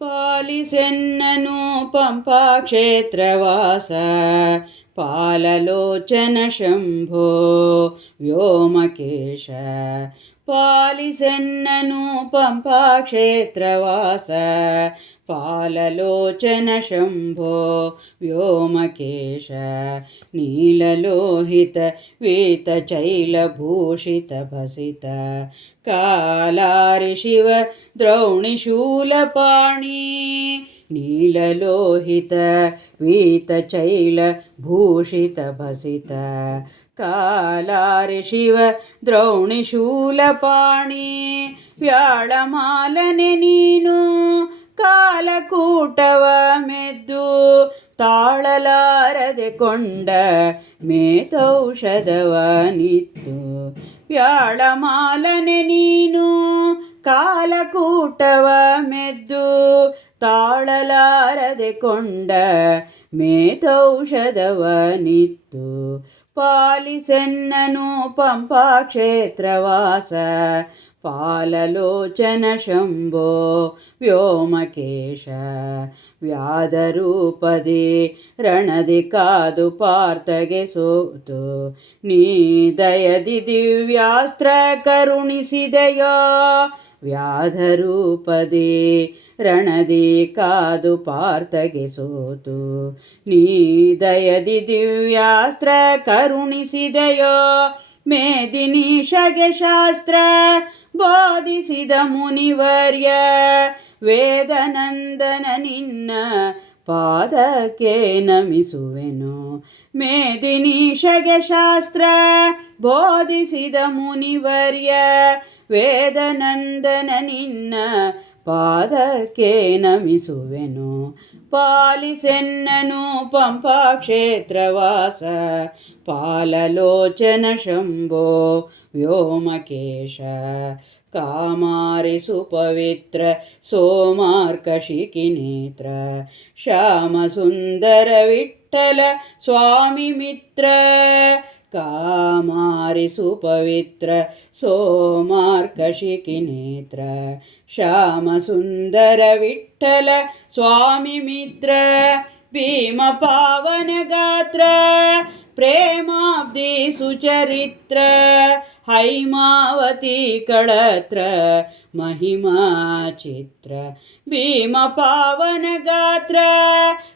ಪಾಲಿಸೆನ್ನನು ಪಂಪಾಕ್ಷೇತ್ರವಾಸ पाललोचनशम्भो व्योमकेश पालिसन्ननूपम्पाक्षेत्रवास पाललोचनशम्भो पालिसन्ननुपम्पाक्षेत्रवास पाललोचन शम्भो व्योमकेश नीललोहितवेतचैलभूषितभसित कालारिशिव द्रौणिशूलपाणी ನೀಲಲೋಹಿತ वीतचैलभूषित भसित कालारि शिव द्रौणिशूलपाणि नीललोहित वीतचैलभूषित भसित ಕಾಲಾರಿ ಶಿವ ದ್ರೌಣಿ ಶೂಲಪಾಣಿ ವ್ಯಾಳಮಾಲನೆ ನೀನು ಕಾಲಕೂಟವ ಮೆದ್ದು ತಾಳಲಾರದೆ ಕೊಂಡ ಮೇತೌಷಧವ ನಿತ್ತು ವ್ಯಾಳಮಾಲನೆ ನೀನು ಕಾಲಕೂಟವ ಮೆದ್ದು ತಾಳಲಾರದೆ ಕೊಂಡ ಮೇತೌಷಧವನಿತ್ತು ಪಾಲಿಸೆನ್ನನು ಪಂಪಾ ಕ್ಷೇತ್ರವಾಸ ಪಾಲಲೋಚನ ಶಂಭೋ ವ್ಯೋಮಕೇಶ. ವ್ಯಾಧರೂಪದಿ ರಣದಿ ಕಾದು ಪಾರ್ಥಗೆ ಸೋತು. ನೀ ದಯದಿ ದಿವ್ಯಾಸ್ತ್ರ ಕರುಣಿಸಿದೆಯೋ ವ್ಯಾಧರೂಪದಿ ರಣದಿ ಕಾದು ಪಾರ್ಥಗೆ ಸೋತು. ನೀ ದಯದಿ ದಿವ್ಯಾಸ್ತ್ರ ಕರುಣಿಸಿದೆಯೋ, ಮೇದಿನೀಶಗೆ ಶಾಸ್ತ್ರ ಬೋಧಿಸಿದ ಮುನಿವರ್ಯ, ವೇದನಂದನ ನಿನ್ನ ಪಾದಕ್ಕೆ ನಮಿಸುವೆನು. ಮೇದಿನೀಶಗೆ ಶಾಸ್ತ್ರ ಬೋಧಿಸಿದ ಮುನಿವರ್ಯ ವೇದನಂದನ ನಿನ್ನ ಪಾದಕ್ಕೆ ನಮಿಸುವೆನು ಪಾಲಿಸೆನ್ನನು ಪಂಪಾಕ್ಷೇತ್ರವಾಸ ಪಾಲಲೋಚನ ಶಂಭೋ ವ್ಯೋಮಕೇಶ ಕಾಮಾರಿ ಸುಪವಿತ್ರ ಸೋಮಾರ್ಕಶಿಕಿನೇತ್ರ ಶ್ಯಾಮಸುಂದರ ವಿಠ್ಠಲ कामारि सुपवित्र सोमार्कशिकिनेत्र श्याम सुन्दरविठ्ठल भीमपावनगात्र प्रेमाब्धि सुचरित्र हैमावती कळत्र महिमाचित्र भीमपावनगात्र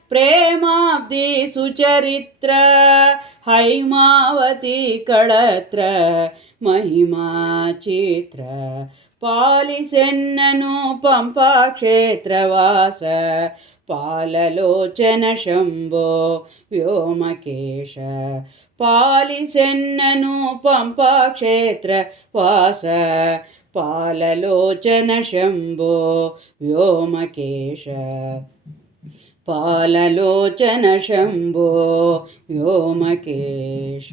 प्रेमाब्धि सुचरित्र हैमावती कळत्र महिमा चित्र पालिसेन्ननु पम्पाक्षेत्रवास पाललोचनशम्भो व्योमकेश पालिसेन्ननु पम्पाक्षेत्रवास पाललोचनशम्भो व्योमकेश పాలలోచన శంభో వ్యోమకేశ.